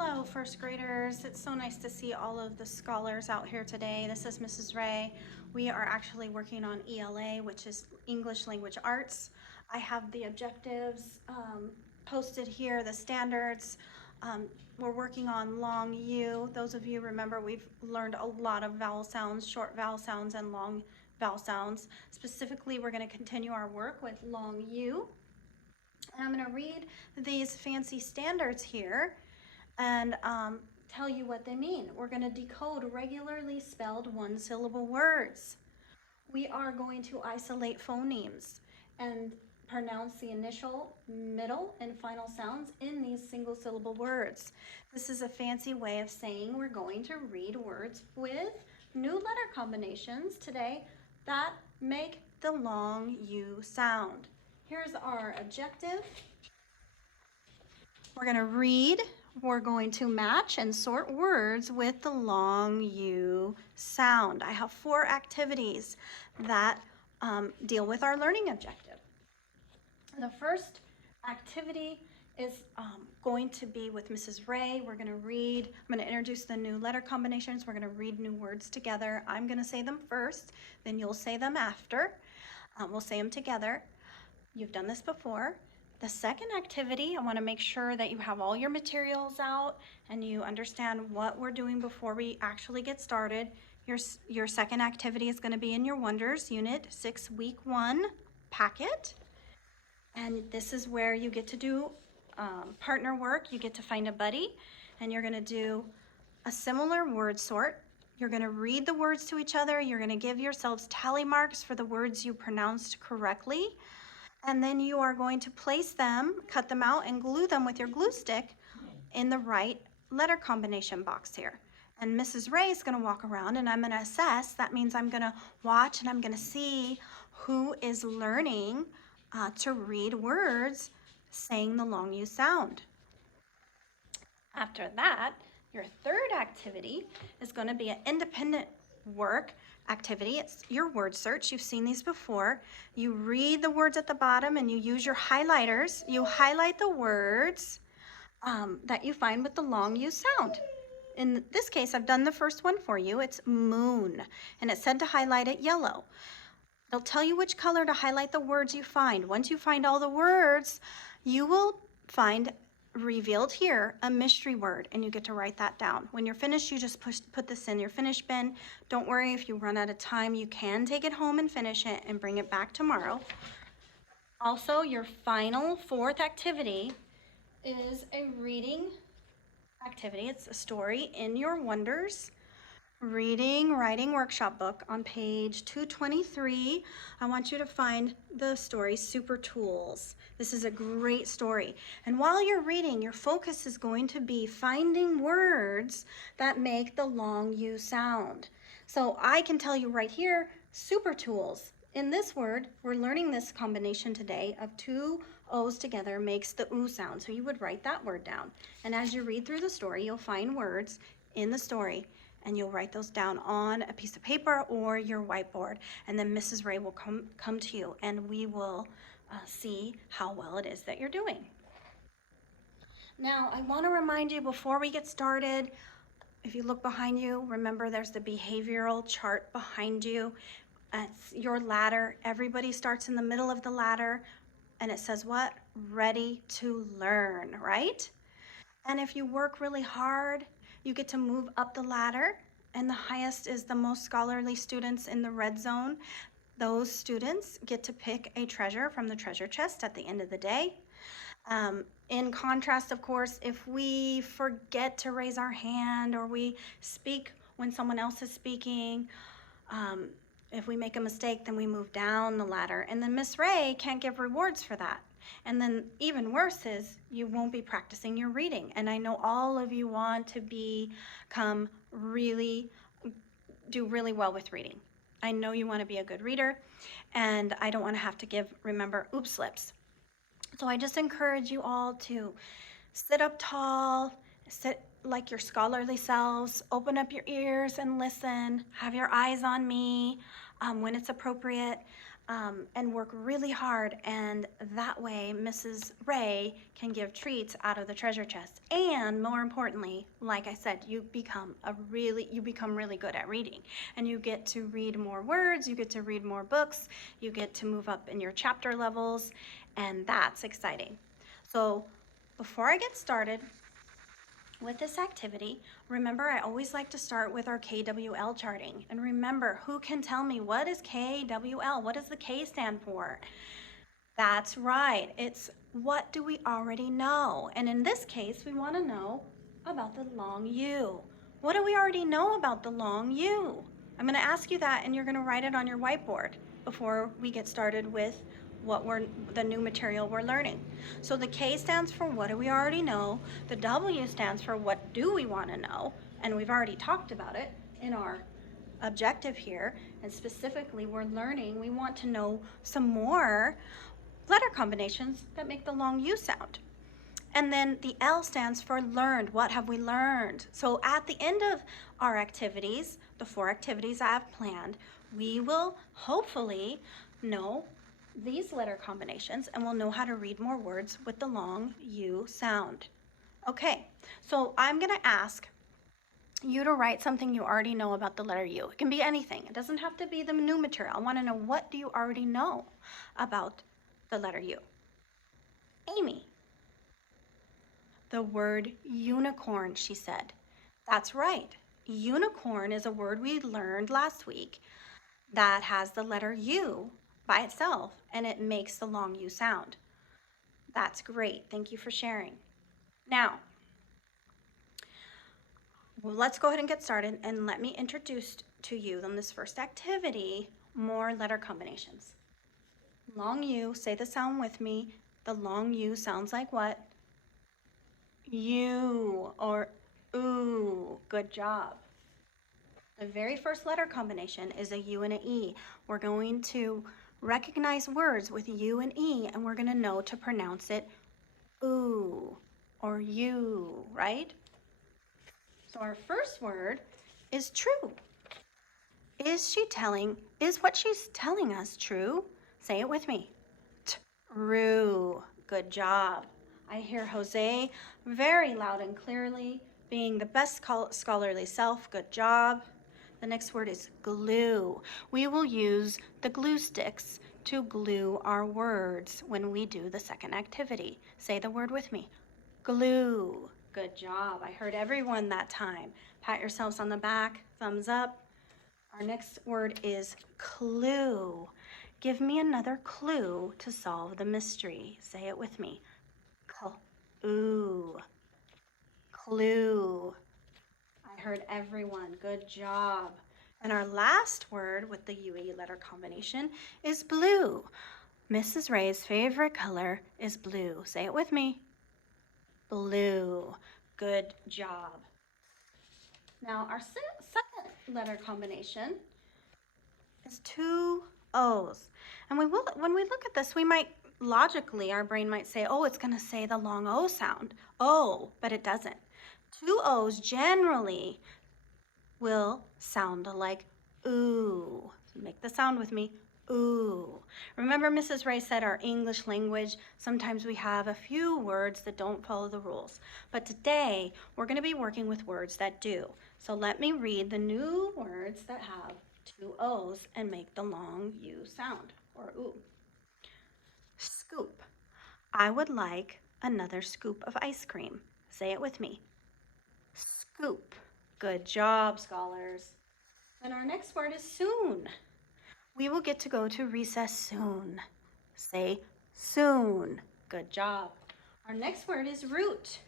Hello, first graders. It's so nice to see all of the scholars out here today. This is Mrs. Ray. We are actually working on ELA, which is English Language Arts. I have the objectives posted here, the standards. We're working on long U. Those of you remember we've learned a lot of vowel sounds, short vowel sounds and long vowel sounds. Specifically, we're going to continue our work with long U. And I'm going to read these fancy standards here and tell you what they mean. We're going to decode regularly spelled one-syllable words. We are going to isolate phonemes and pronounce the initial, middle, and final sounds in these single-syllable words. This is a fancy way of saying we're going to read words with new letter combinations today that make the long U sound. Here's our objective. We're going to read, we're going to match and sort words with the long U sound. I have 4 activities that deal with our learning objective. The first activity is going to be with Mrs. Ray. We're going to read, I'm going to introduce the new letter combinations. We're going to read new words together. I'm going to say them first, then you'll say them after. We'll say them together. You've done this before. The second activity, I want to make sure that you have all your materials out and you understand what we're doing before we actually get started. Your second activity is going to be in your Wonders Unit 6 Week 1 packet. And this is where you get to do partner work. You get to find a buddy and you're going to do a similar word sort. You're going to read the words to each other. You're going to give yourselves tally marks for the words you pronounced correctly. And then you are going to place them, cut them out, and glue them with your glue stick in the right letter combination box here. And Mrs. Ray is going to walk around and I'm going to assess. That means I'm going to watch and I'm going to see who is learning to read words saying the long U sound. After that, your third activity is going to be an independent work activity. It's your word search. You've seen these before. You read the words at the bottom and you use your highlighters. You highlight the words that you find with the long U sound. In this case, I've done the first one for you. It's moon, and it said to highlight it yellow. It'll tell you which color to highlight the words you find. Once you find all the words, you will find revealed here a mystery word, and you get to write that down. When you're finished, you just put this in your finish bin. Don't worry if you run out of time. You can take it home and finish it and bring it back tomorrow. Also, your final fourth activity is a reading activity. It's a story in your Wonders Reading Writing Workshop book on page 223. I want you to find the story Super Tools. This is a great story. And while you're reading, your focus is going to be finding words that make the long U sound. So I can tell you right here, Super Tools. In this word, we're learning this combination today of 2 O's together makes the oo sound. So you would write that word down. And as you read through the story, you'll find words in the story and you'll write those down on a piece of paper or your whiteboard. And then Mrs. Ray will come to you and we will see how well it is that you're doing. Now, I want to remind you before we get started, if you look behind you, remember there's the behavioral chart behind you. It's your ladder. Everybody starts in the middle of the ladder and it says what? Ready to learn, right? And if you work really hard, you get to move up the ladder, and the highest is the most scholarly students in the red zone. Those students get to pick a treasure from the treasure chest at the end of the day. In contrast, of course, if we forget to raise our hand or we speak when someone else is speaking, if we make a mistake, then we move down the ladder, and then Miss Ray can't give rewards for that. And then even worse is you won't be practicing your reading. And I know all of you want to do really well with reading. I know you want to be a good reader, and I don't want to have to remember oops slips. So I just encourage you all to sit up tall, sit like your scholarly selves, open up your ears and listen, have your eyes on me when it's appropriate. and work really hard, and that way Mrs. Ray can give treats out of the treasure chest. And more importantly, like I said, you become really good at reading, and you get to read more words, you get to read more books, you get to move up in your chapter levels, and that's exciting. So before I get started with this activity, remember I always like to start with our KWL charting. And remember, who can tell me what is KWL? What does the K stand for? That's right, it's what do we already know? And in this case, we want to know about the long U. What do we already know about the long U? I'm going to ask you that, and you're going to write it on your whiteboard before we get started with the new material we're learning. So the K stands for what do we already know, the W stands for what do we want to know, and we've already talked about it in our objective here, and specifically we want to know some more letter combinations that make the long U sound. And then the L stands for learned. What have we learned? So at the end of our activities, the 4 activities I have planned, we will hopefully know these letter combinations, and we'll know how to read more words with the long U sound. Okay, so I'm going to ask you to write something you already know about the letter U. It can be anything. It doesn't have to be the new material. I want to know, what do you already know about the letter U? Amy. The word unicorn, she said. That's right. Unicorn is a word we learned last week that has the letter U by itself, and it makes the long U sound. That's great. Thank you for sharing. Now, let's go ahead and get started, and let me introduce to you on this first activity more letter combinations. Long U, say the sound with me. The long U sounds like what? U or ooh. Good job. The very first letter combination is a U and an E. We're going to recognize words with U and E, and we're going to know to pronounce it ooh or you, right? So our first word is true. Is what she's telling us true? Say it with me. True. Good job. I hear Jose very loud and clearly, being the best scholarly self. Good job. The next word is glue. We will use the glue sticks to glue our words when we do the second activity. Say the word with me. Glue. Good job. I heard everyone that time. Pat yourselves on the back. Thumbs up. Our next word is clue. Give me another clue to solve the mystery. Say it with me. Clue. Clue. I heard everyone. Good job. And our last word with the UE letter combination is blue. Mrs. Ray's favorite color is blue. Say it with me. Blue. Good job. Now our second letter combination is 2 O's. And when we look at this, our brain might say, oh, it's going to say the long O sound. Oh, but it doesn't. 2 O's generally will sound like ooh. Make the sound with me. Ooh. Remember, Mrs. Ray said our English language, sometimes we have a few words that don't follow the rules. But today, we're going to be working with words that do. So let me read the new words that have 2 O's and make the long U sound, or ooh. Scoop. I would like another scoop of ice cream. Say it with me. Scoop. Good job, scholars. And our next word is soon. We will get to go to recess soon. Say soon. Good job. Our next word is root.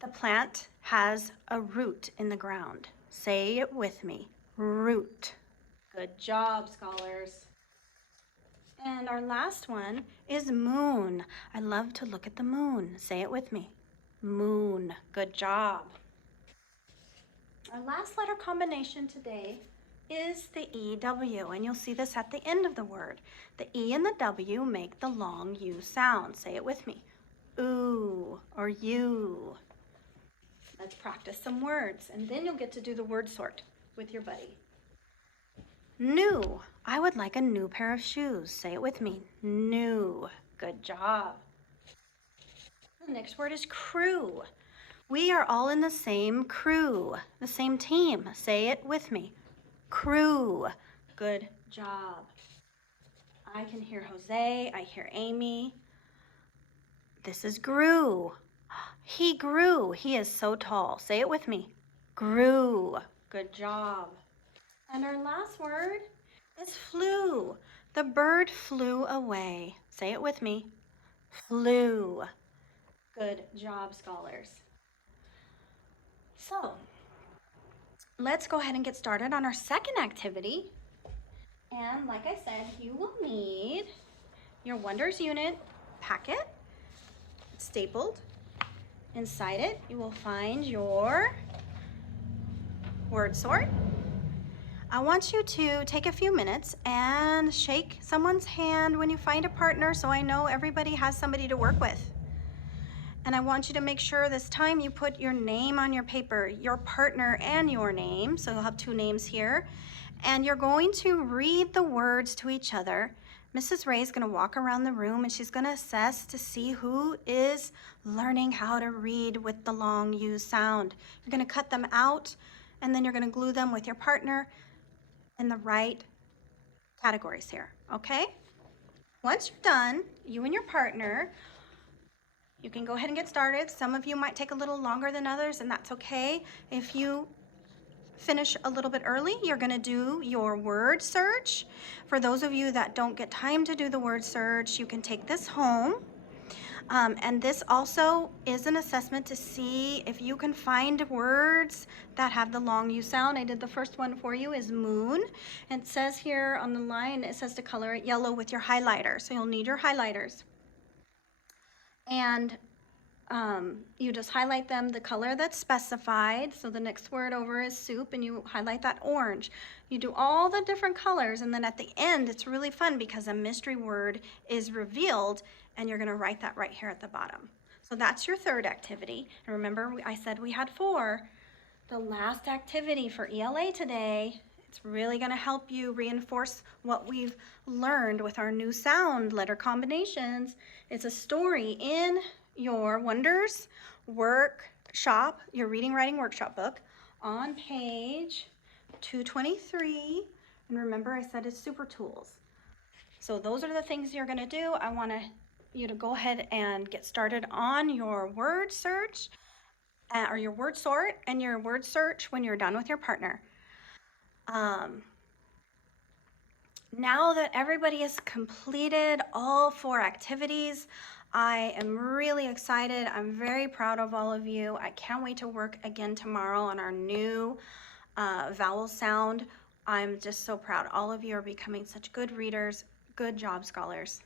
The plant has a root in the ground. Say it with me. Root. Good job, scholars. And our last one is moon. I love to look at the moon. Say it with me. Moon. Good job. Our last letter combination today is the EW, and you'll see this at the end of the word. The E and the W make the long U sound. Say it with me. Ooh or you. Let's practice some words, and then you'll get to do the word sort with your buddy. New. I would like a new pair of shoes. Say it with me. New. Good job. The next word is crew. We are all in the same crew, the same team. Say it with me. Crew. Good job. I can hear Jose. I hear Amy. This is grew. He grew. He is so tall. Say it with me. Grew. Good job. And our last word is flew. The bird flew away. Say it with me. Flew. Good job, scholars. So, let's go ahead and get started on our second activity. And like I said, you will need your Wonders Unit packet. It's stapled. Inside it, you will find your word sort. I want you to take a few minutes and shake someone's hand when you find a partner so I know everybody has somebody to work with. And I want you to make sure this time you put your name on your paper, your partner and your name, so you'll have two names here. And you're going to read the words to each other. Mrs. Ray is going to walk around the room and she's going to assess to see who is learning how to read with the long U sound. You're going to cut them out and then you're going to glue them with your partner in the right categories here, okay? Once you're done, you and your partner, you can go ahead and get started. Some of you might take a little longer than others, and that's okay. If you finish a little bit early, you're gonna do your word search. For those of you that don't get time to do the word search, you can take this home. And this also is an assessment to see if you can find words that have the long U sound. I did the first one for you is moon. And it says here on the line, it says to color it yellow with your highlighter. So you'll need your highlighters. And you just highlight them the color that's specified. So the next word over is soup and you highlight that orange. You do all the different colors and then at the end it's really fun because a mystery word is revealed and you're gonna write that right here at the bottom. So that's your third activity. And remember I said we had 4. The last activity for ELA today, it's really gonna help you reinforce what we've learned with our new sound letter combinations. It's a story in your Wonders workshop, your reading writing workshop book on page 223. And remember I said it's super tools. So those are the things you're gonna do. I want you to go ahead and get started on your word search or your word sort and your word search when you're done with your partner. Now that everybody has completed all 4 activities, I am really excited. I'm very proud of all of you. I can't wait to work again tomorrow on our new vowel sound. I'm just so proud. All of you are becoming such good readers. Good job, scholars.